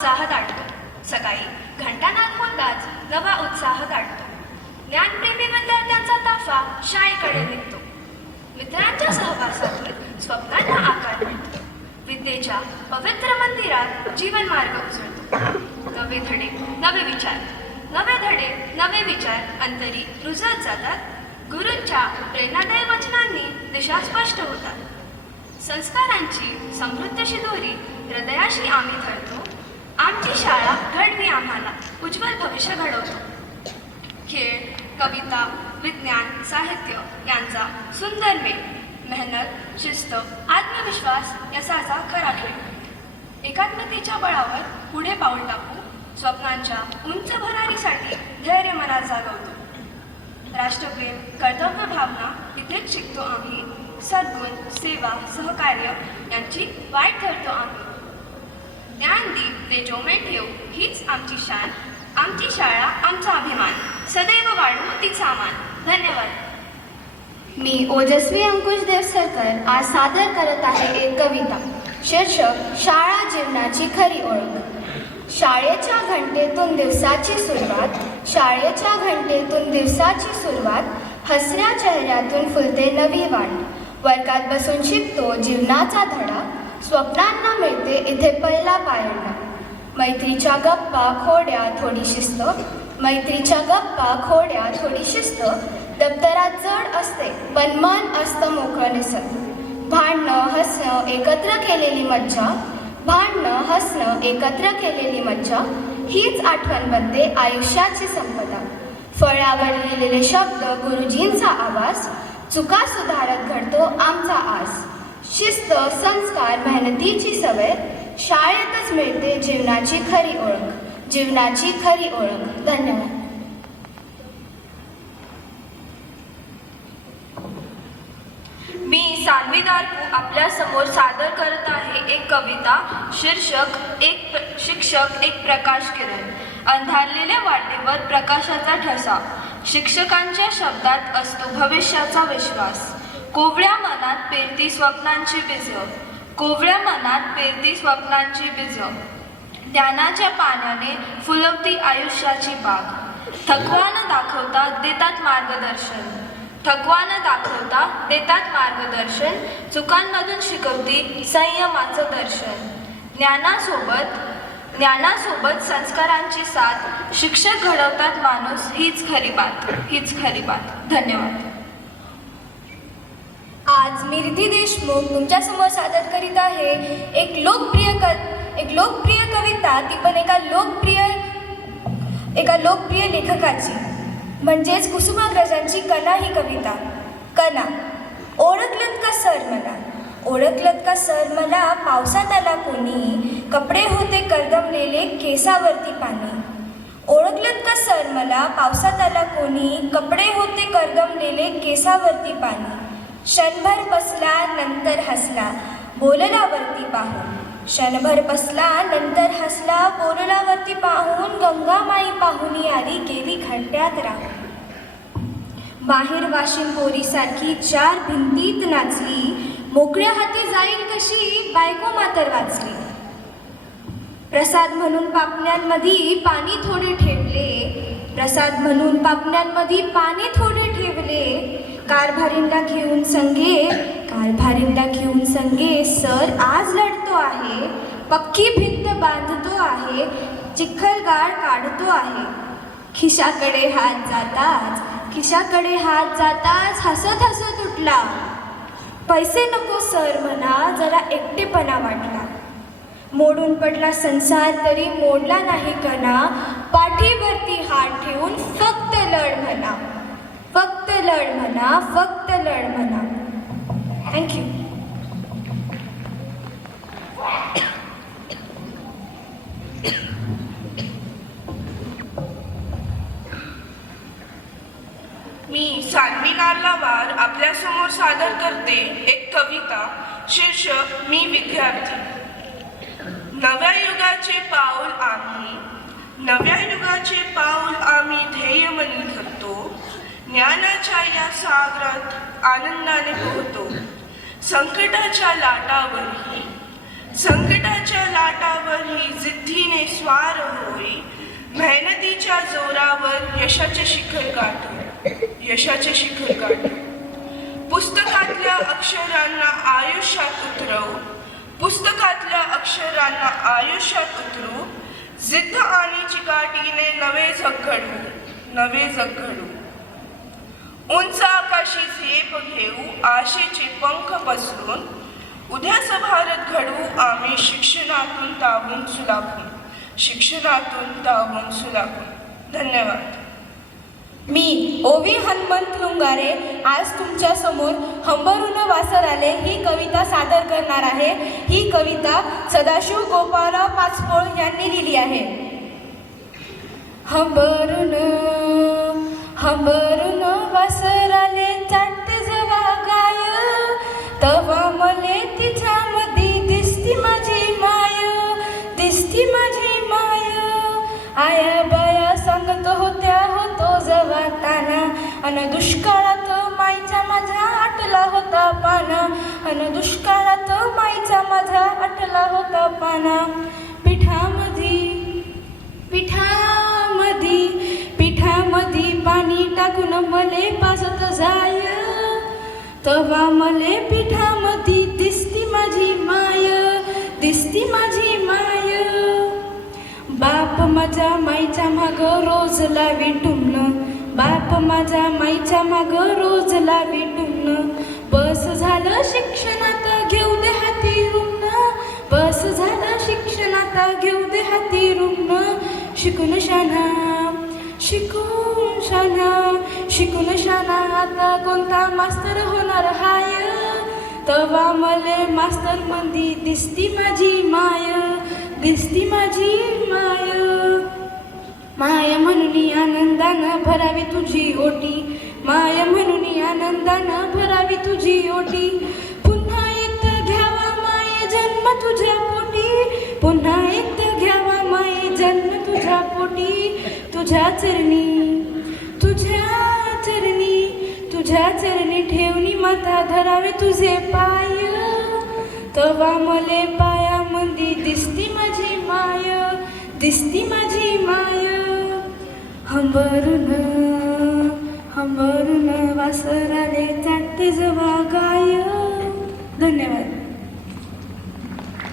उत्साह दाटतो. सकाळी घंटानाद होताच नवा उत्साह दाटतो. ज्ञानप्रेमी विद्यार्थ्यांचा ताफा शाळेकडे निघतो. मित्रांच्या सहवासातून स्वप्नांना आकार मिळतो. विद्येच्या पवित्र मंदिरात जीवनमार्ग उजळतो. नवे धडे नवे विचार, नवे धडे नवे विचार अंतरी रुजत जातात. गुरूंच्या प्रेरणादायी वचनांनी दिशा स्पष्ट होतात. संस्कारांची समृद्धशी दोरी हृदयाशी आम्ही धरतो. आमची शाळा घडवी आम्हाला उज्ज्वल भविष्य घडवतो. खेळ, कविता, विज्ञान, साहित्य यांचा सुंदर मेळ, मेहनत, शिस्त, आत्मविश्वास याचा खरा खेळ. एकात्मतेच्या बळावर पुढे पाऊल टाकू. स्वप्नांच्या उंच भरारीसाठी धैर्य मनात जागवतो. राष्ट्रप्रेम, कर्तव्य भावना इथेच शिकतो आम्ही. सद्गुण, सेवा, सहकार्य यांची वाट धरतो आम्ही. ज्ञानदीप ते जोमेन ठेव हीच आमची शान. आमची शाळा आमचा अभिमान, सदैव वाढवू तिचा मान. धन्यवाद. मी ओजस्वी अंकुश देवसरकर आज सादर करत आहे एक कविता. शीर्षक शाळा जीवनाची खरी ओळख. शाळेच्या घंटेतून दिवसाची सुरुवात, शाळेच्या घंटेतून दिवसाची सुरुवात. हसऱ्या चेहऱ्यातून फुलते नवी वाट. वर्गात बसून शिकतो जीवनाचा धडा. स्वप्नांना मिळते इथे पहिला पायंडा. मैत्रीच्या गप्पा खोड्या थोडी शिस्त, मैत्रीच्या गप्पा खोड्या थोडी शिस्त. दप्तरात जड असते पण मन असतं मोकळं निसत. भांडणं हसणं एकत्र केलेली मज्जा, भांडणं हसणं एकत्र केलेली मज्जा. हीच आठवण बनते आयुष्याची संपदा. फळ्यावर लिहिलेले शब्द गुरुजींचा आवाज. चुका सुधारत घडतो आमचा आस. शिस्त, संस्कार, मेहनतीची सवय. शाळेतच मिळते जीवनाची खरी ओळख, जीवनाची खरी ओळख. धन्यवाद. मी सान्वी दारकू आपल्या समोर सादर करत आहे एक कविता. शीर्षक शिक्षक एक प्रकाश किरण. अंधारलेल्या वाटेवर प्रकाशाचा ठसा. शिक्षकांच्या शब्दात असतो भविष्याचा विश्वास. कोवळ्या मनात पेरती स्वप्नांची बीज, कोवळ्या मनात पेरती स्वप्नांची बीज. ज्ञानाच्या पाण्याने फुलवती आयुष्याची बाग. थकवा न दाखवता देतात मार्गदर्शन, थकवा न दाखवता देतात मार्गदर्शन. चुकांमधून शिकवती संयमाचं दर्शन. ज्ञानासोबत संस्कारांची साथ. शिक्षक घडवतात माणूस हीच खरी बात, हीच खरी बात. धन्यवाद. आज मी रिधी देशमुख तुमच्यासमोर सादर करीत आहे एक लोकप्रिय कविता. ती पण एका लोकप्रिय लेखकाची, म्हणजेच कुसुमाग्रजांची कणा ही कविता. कणा. ओळखलत का सर मला, ओळखलत का सर मला. पावसात आला कोणी, कपडे होते करदमलेले केसावरती पाणी. ओळखलत का सर मला, पावसात आला कोणी, कपडे होते करदमलेले केसावरती पाणी. क्षणभर बसला नंतर हसला बोललावरती पाहून. क्षणभर बसला नंतर हसला बोललावरती पाहून. गंगामाई पाहुणी आली गेली खड्ड्यात राहून. बाहेर वाशिम पोरीसारखी चार भिंतीत नाचली. मोकळ्या हाती जाईल कशी बायको मातर वाचली. प्रसाद म्हणून पापण्यांमध्ये पाणी थोडे ठेवले, प्रसाद म्हणून पापण्यांमध्ये पाणी थोडे ठेवले. कारभारींना घेऊन संगे सर आज लढतो आहे. पक्की भिंत बांधतो आहे, चिखलगाळ काढतो आहे. खिशाकडे हात जाताच हसत हसत उठला. पैसे नको सर म्हणा, जरा एकटेपणा वाटला. मोडून पडला संसार तरी मोडला नाही कणा. पाठीवरती हात ठेवून फक्त लढ म्हणा, फक्त लढ म्हणा, फक्त लढ म्हणा. थँक्यू. मी सान्वी नार्लावार आपल्यासमोर सादर करते एक कविता. शीर्षक मी विद्यार्थी. नव्या युगाचे पाऊल आम्ही, नव्या युगाचे पाऊल आम्ही ध्येयमनी धरतो. ज्ञानाच्या या सागरात आनंदाने पोहतो. संकटाच्या लाटावरही संकटाच्या लाटावर ही जिद्दीने स्वार होई, मेहनतीच्या जोरावर यशाचे शिखर गाठू, यशाचे शिखर गाठू. पुस्तकातल्या अक्षरांना आयुष्यात उतरवू, पुस्तकातल्या अक्षरांना आयुष्यात उतरू, जिद्द आणि चिकाटीने नवे जग घडवू, नवे जग घडवू. उंच आकाशी झेप घेऊ, आशेचे पंख पसरून, उद्याचं भारत घडवू आम्ही शिक्षणातून तावून सुलाखून, शिक्षणातून तावून सुलाखून. धन्यवाद. मी ओवी हनुमंत लुंगारे आज तुमच्या समोर हंबरून वासर आले ही कविता सादर करणार आहे. ही कविता सदाशिव गोपाळराव पाचपोळ यांनी लिहिली आहे. हंबरून हंबरून वासर आले चाट जवा गाय, तवा मले तिच्यामध्ये दिसती माझी माय, दिसती माझी माय. आया बाया सांगत होत्या होतो जवा ताना, अन दुष्काळात माईचा माझा आटला होता पाना, अन दुष्काळात माईचा माझा आटला होता पाना. पिठामध्ये पिठामध्ये पिठामध्ये पाणी टाकून मले पाजत जाय, तवा मले पिठामध्ये दिसती माझी माय, दिसती माझी माय. बाप माझ्या माईच्या माग रोज लावी टुमणं, बाप माझ्या माईच्या माग रोज लावी टुमणं. बस झालं शिक्षणात घेऊ दे हाती रुमणं, बस झालं शिक्षणात घेऊ दे हाती रुमणं. शिकून शाना शिकून शाना शिकून शाना आता कोणता मास्तर होणार हाय, तवा मले मास्तर मंदी दिसती माझी माय, दिसती माझी माय. माय म्हणून आनंदानं भरावी तुझी ओटी, माय म्हणून आनंदानं भरावी तुझी ओटी. पुन्हा एकदा घ्यावा माये जन्म तुझ्या पोटी, पुन्हा एकदा घ्यावा माये जन्म तुझ्या पोटी. तुझ्या चरणी तुझ्या चरणी तुझ्या चरणी ठेवणी माता धरावे तुझे पाय, तवा मले पाया मंदी दिसती माझी माय, दिसती माझी माय. हंबरून हंबरून वासर आले चाटते जवा गाय. धन्यवाद.